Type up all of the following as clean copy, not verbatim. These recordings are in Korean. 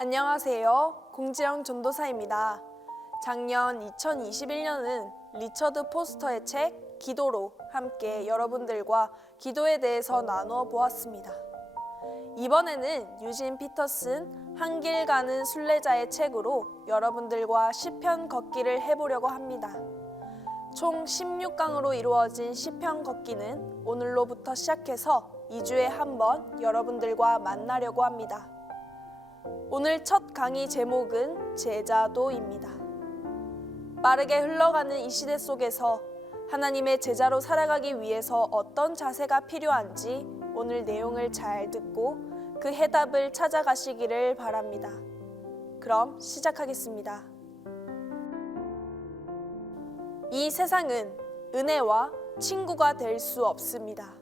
안녕하세요. 공지영 전도사입니다. 작년 2021년은 리처드 포스터의 책 기도로 함께 여러분들과 기도에 대해서 나누어 보았습니다. 이번에는 유진 피터슨 한 길 가는 순례자의 책으로 여러분들과 시편 걷기를 해보려고 합니다. 총 16강으로 이루어진 시편 걷기는 오늘로부터 시작해서 2주에 한 번 여러분들과 만나려고 합니다. 오늘 첫 강의 제목은 제자도입니다. 빠르게 흘러가는 이 시대 속에서 하나님의 제자로 살아가기 위해서 어떤 자세가 필요한지 오늘 내용을 잘 듣고 그 해답을 찾아가시기를 바랍니다. 그럼 시작하겠습니다. 이 세상은 은혜와 친구가 될 수 없습니다.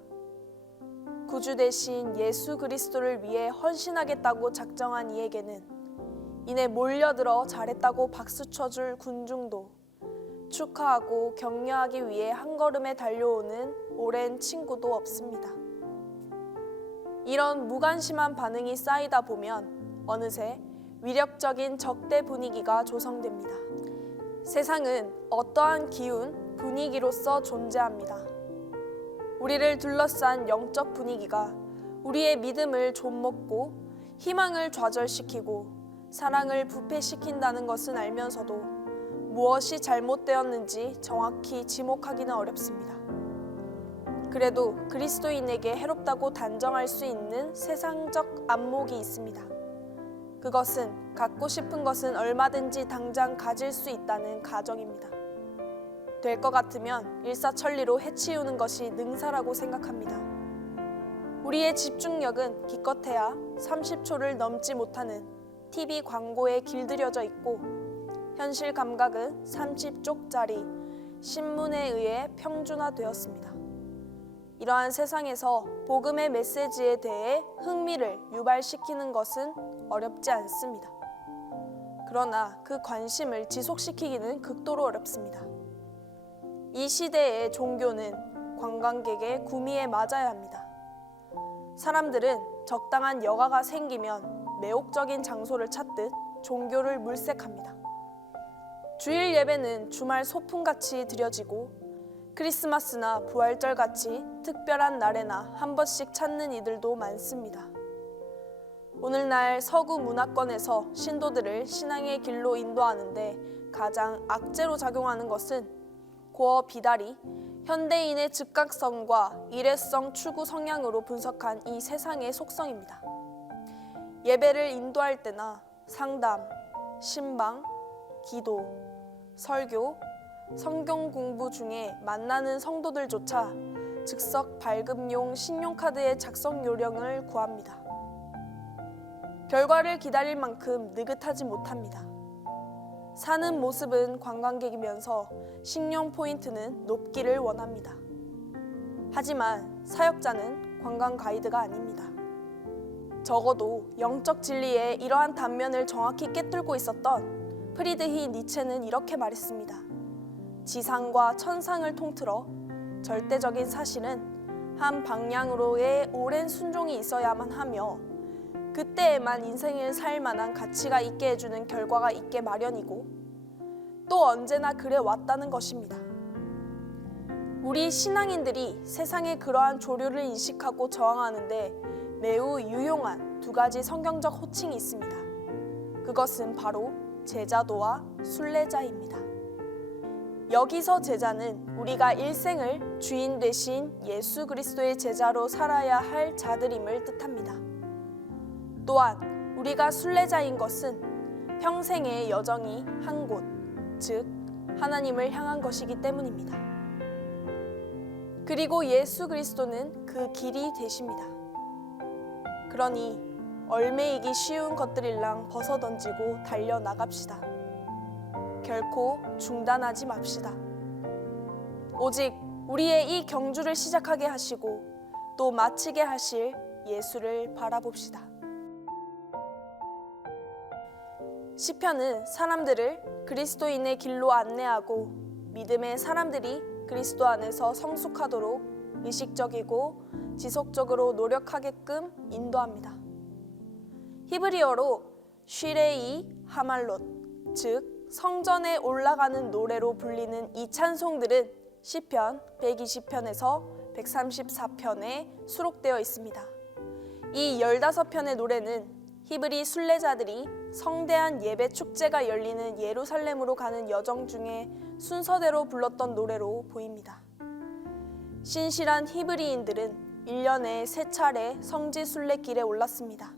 구주 대신 예수 그리스도를 위해 헌신하겠다고 작정한 이에게는 이내 몰려들어 잘했다고 박수 쳐줄 군중도 축하하고 격려하기 위해 한 걸음에 달려오는 오랜 친구도 없습니다. 이런 무관심한 반응이 쌓이다 보면 어느새 위력적인 적대 분위기가 조성됩니다. 세상은 어떠한 기운, 분위기로서 존재합니다. 우리를 둘러싼 영적 분위기가 우리의 믿음을 좀먹고 희망을 좌절시키고 사랑을 부패시킨다는 것은 알면서도 무엇이 잘못되었는지 정확히 지목하기는 어렵습니다. 그래도 그리스도인에게 해롭다고 단정할 수 있는 세상적 안목이 있습니다. 그것은 갖고 싶은 것은 얼마든지 당장 가질 수 있다는 가정입니다. 될 것 같으면 일사천리로 해치우는 것이 능사라고 생각합니다. 우리의 집중력은 기껏해야 30초를 넘지 못하는 TV 광고에 길들여져 있고 현실 감각은 30쪽짜리 신문에 의해 평준화되었습니다. 이러한 세상에서 복음의 메시지에 대해 흥미를 유발시키는 것은 어렵지 않습니다. 그러나 그 관심을 지속시키기는 극도로 어렵습니다. 이 시대의 종교는 관광객의 구미에 맞아야 합니다. 사람들은 적당한 여가가 생기면 매혹적인 장소를 찾듯 종교를 물색합니다. 주일 예배는 주말 소풍같이 드려지고 크리스마스나 부활절같이 특별한 날에나 한 번씩 찾는 이들도 많습니다. 오늘날 서구 문화권에서 신도들을 신앙의 길로 인도하는데 가장 악재로 작용하는 것은 고어 비달이 현대인의 즉각성과 일회성 추구 성향으로 분석한 이 세상의 속성입니다. 예배를 인도할 때나 상담, 신방, 기도, 설교, 성경 공부 중에 만나는 성도들조차 즉석 발급용 신용카드의 작성 요령을 구합니다. 결과를 기다릴 만큼 느긋하지 못합니다. 사는 모습은 관광객이면서 신용 포인트는 높기를 원합니다. 하지만 사역자는 관광 가이드가 아닙니다. 적어도 영적 진리의 이러한 단면을 정확히 꿰뚫고 있었던 프리드히 니체는 이렇게 말했습니다. 지상과 천상을 통틀어 절대적인 사실은 한 방향으로의 오랜 순종이 있어야만 하며 그때에만 인생을 살 만한 가치가 있게 해주는 결과가 있게 마련이고 또 언제나 그래 왔다는 것입니다. 우리 신앙인들이 세상의 그러한 조류를 인식하고 저항하는데 매우 유용한 두 가지 성경적 호칭이 있습니다. 그것은 바로 제자도와 순례자입니다. 여기서 제자는 우리가 일생을 주인 되신 예수 그리스도의 제자로 살아야 할 자들임을 뜻합니다. 또한 우리가 순례자인 것은 평생의 여정이 한 곳, 즉 하나님을 향한 것이기 때문입니다. 그리고 예수 그리스도는 그 길이 되십니다. 그러니 얼매이기 쉬운 것들일랑 벗어던지고 달려나갑시다. 결코 중단하지 맙시다. 오직 우리의 이 경주를 시작하게 하시고 또 마치게 하실 예수를 바라봅시다. 시편은 사람들을 그리스도인의 길로 안내하고 믿음의 사람들이 그리스도 안에서 성숙하도록 의식적이고 지속적으로 노력하게끔 인도합니다. 히브리어로 쉬레이 하말롯, 즉 성전에 올라가는 노래로 불리는 이 찬송들은 시편 120편에서 134편에 수록되어 있습니다. 이 15편의 노래는 히브리 순례자들이 성대한 예배 축제가 열리는 예루살렘으로 가는 여정 중에 순서대로 불렀던 노래로 보입니다. 신실한 히브리인들은 1년에 3차례 성지 순례길에 올랐습니다.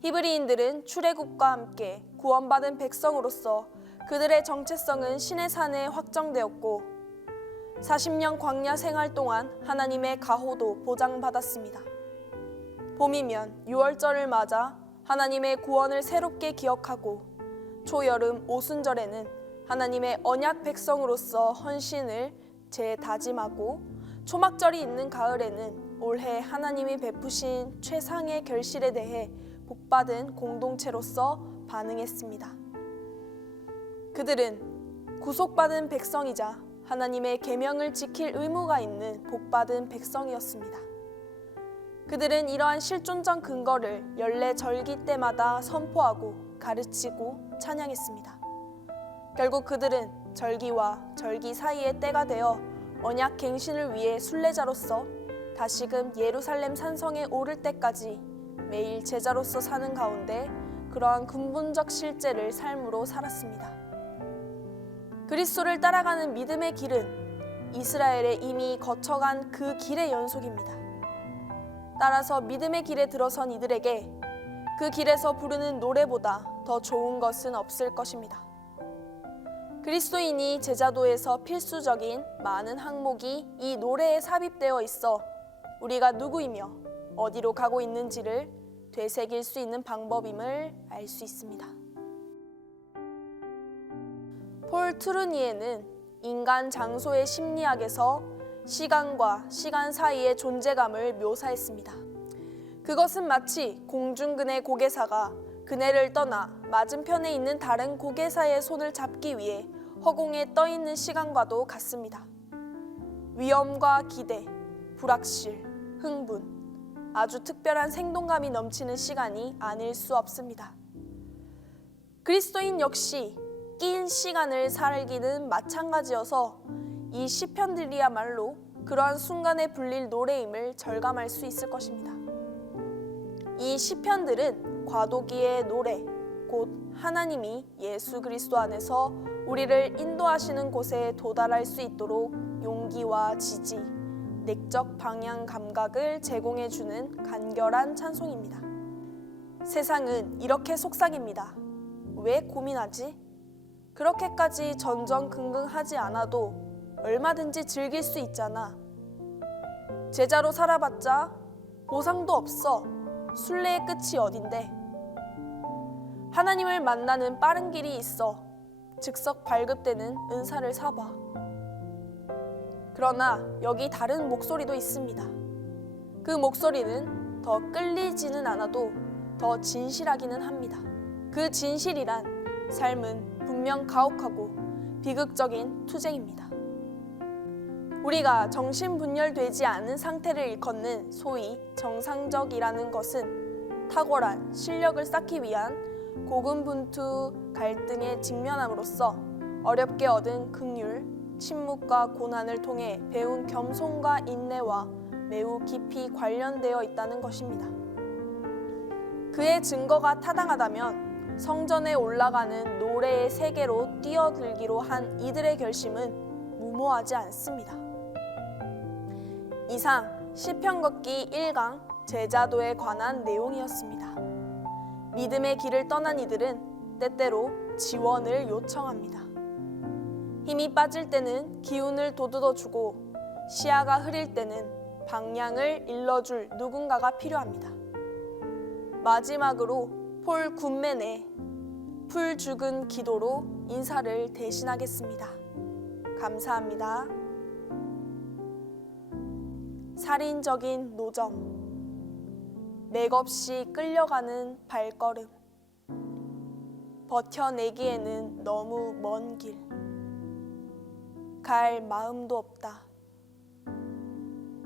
히브리인들은 출애굽과 함께 구원받은 백성으로서 그들의 정체성은 신의 산에 확정되었고 40년 광야 생활 동안 하나님의 가호도 보장받았습니다. 봄이면 유월절을 맞아 하나님의 구원을 새롭게 기억하고 초여름 오순절에는 하나님의 언약 백성으로서 헌신을 재다짐하고 초막절이 있는 가을에는 올해 하나님이 베푸신 최상의 결실에 대해 복받은 공동체로서 반응했습니다. 그들은 구속받은 백성이자 하나님의 계명을 지킬 의무가 있는 복받은 백성이었습니다. 그들은 이러한 실존적 근거를 연례 절기 때마다 선포하고 가르치고 찬양했습니다. 결국 그들은 절기와 절기 사이의 때가 되어 언약 갱신을 위해 순례자로서 다시금 예루살렘 산성에 오를 때까지 매일 제자로서 사는 가운데 그러한 근본적 실제를 삶으로 살았습니다. 그리스도를 따라가는 믿음의 길은 이스라엘에 이미 거쳐간 그 길의 연속입니다. 따라서 믿음의 길에 들어선 이들에게 그 길에서 부르는 노래보다 더 좋은 것은 없을 것입니다. 그리스도인이 제자도에서 필수적인 많은 항목이 이 노래에 삽입되어 있어 우리가 누구이며 어디로 가고 있는지를 되새길 수 있는 방법임을 알 수 있습니다. 폴 트루니에는 인간 장소의 심리학에서 시간과 시간 사이의 존재감을 묘사했습니다. 그것은 마치 공중근의 고개사가 그네를 떠나 맞은편에 있는 다른 고개사의 손을 잡기 위해 허공에 떠 있는 시간과도 같습니다. 위험과 기대, 불확실, 흥분, 아주 특별한 생동감이 넘치는 시간이 아닐 수 없습니다. 그리스도인 역시 낀 시간을 살기는 마찬가지여서 이 시편들이야말로 그러한 순간에 불릴 노래임을 절감할 수 있을 것입니다. 이 시편들은 과도기의 노래, 곧 하나님이 예수 그리스도 안에서 우리를 인도하시는 곳에 도달할 수 있도록 용기와 지지, 내적 방향 감각을 제공해주는 간결한 찬송입니다. 세상은 이렇게 속삭입니다. 왜 고민하지? 그렇게까지 전전긍긍하지 않아도 얼마든지 즐길 수 있잖아. 제자로 살아봤자 보상도 없어. 순례의 끝이 어딘데? 하나님을 만나는 빠른 길이 있어. 즉석 발급되는 은사를 사봐. 그러나 여기 다른 목소리도 있습니다. 그 목소리는 더 끌리지는 않아도 더 진실하기는 합니다. 그 진실이란 삶은 분명 가혹하고 비극적인 투쟁입니다. 우리가 정신분열되지 않은 상태를 일컫는 소위 정상적이라는 것은 탁월한 실력을 쌓기 위한 고군분투 갈등에 직면함으로써 어렵게 얻은 긍휼, 침묵과 고난을 통해 배운 겸손과 인내와 매우 깊이 관련되어 있다는 것입니다. 그의 증거가 타당하다면 성전에 올라가는 노래의 세계로 뛰어들기로 한 이들의 결심은 무모하지 않습니다. 이상 시편 걷기 1강 제자도에 관한 내용이었습니다. 믿음의 길을 떠난 이들은 때때로 지원을 요청합니다. 힘이 빠질 때는 기운을 돋우어주고 시야가 흐릴 때는 방향을 일러줄 누군가가 필요합니다. 마지막으로 폴 굿맨의 풀 죽은 기도로 인사를 대신하겠습니다. 감사합니다. 살인적인 노점, 맥없이 끌려가는 발걸음, 버텨내기에는 너무 먼 길, 갈 마음도 없다.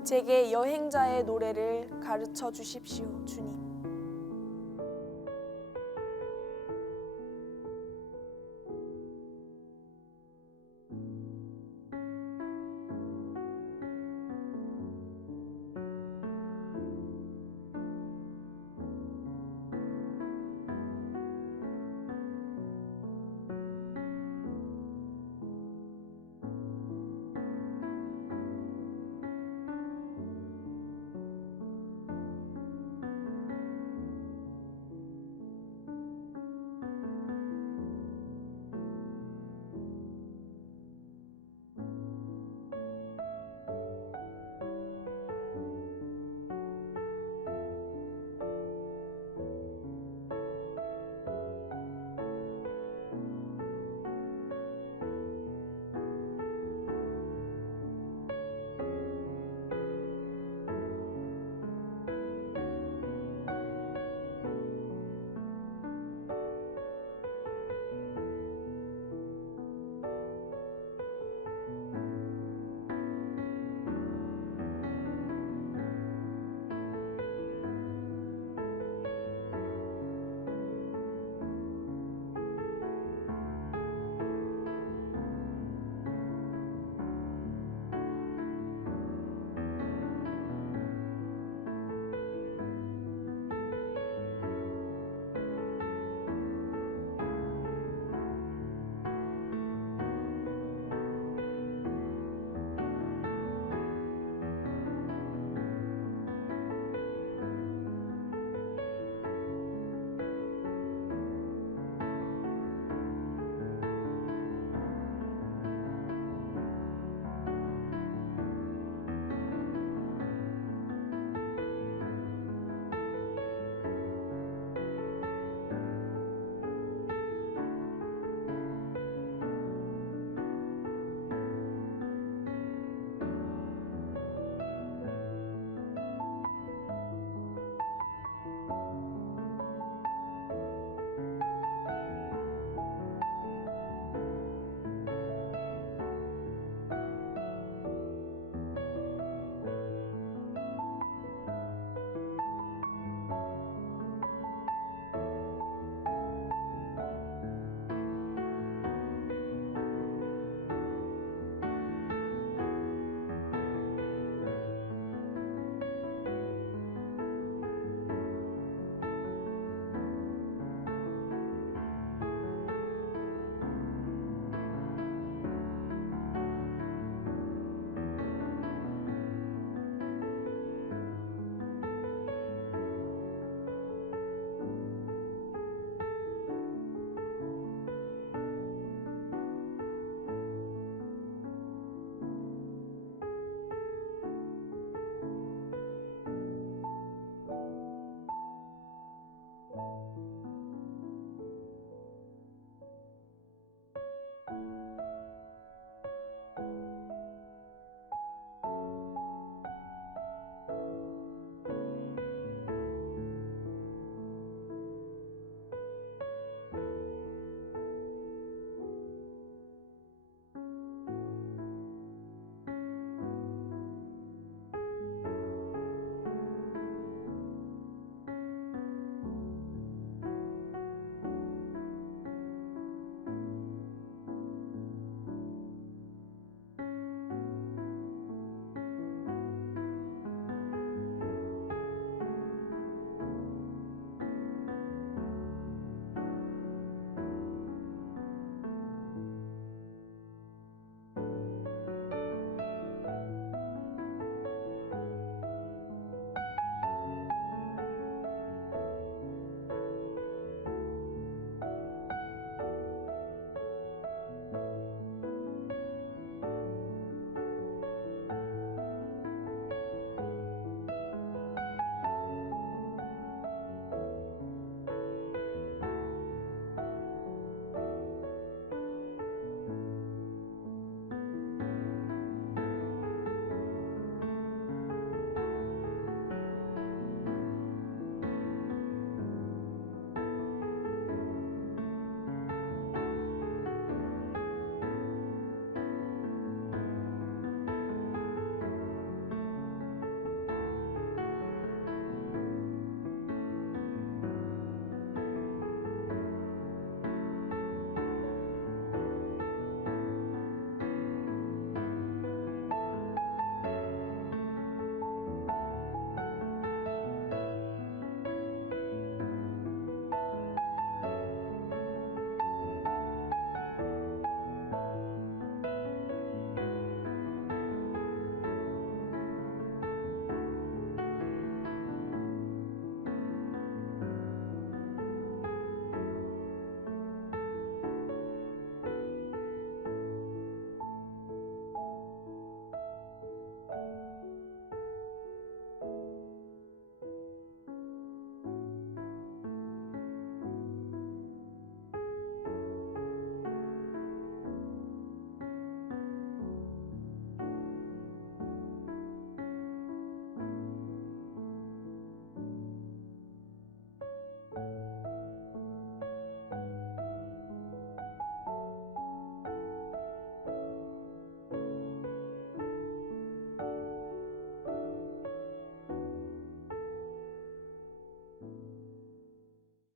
제게 여행자의 노래를 가르쳐 주십시오, 주님.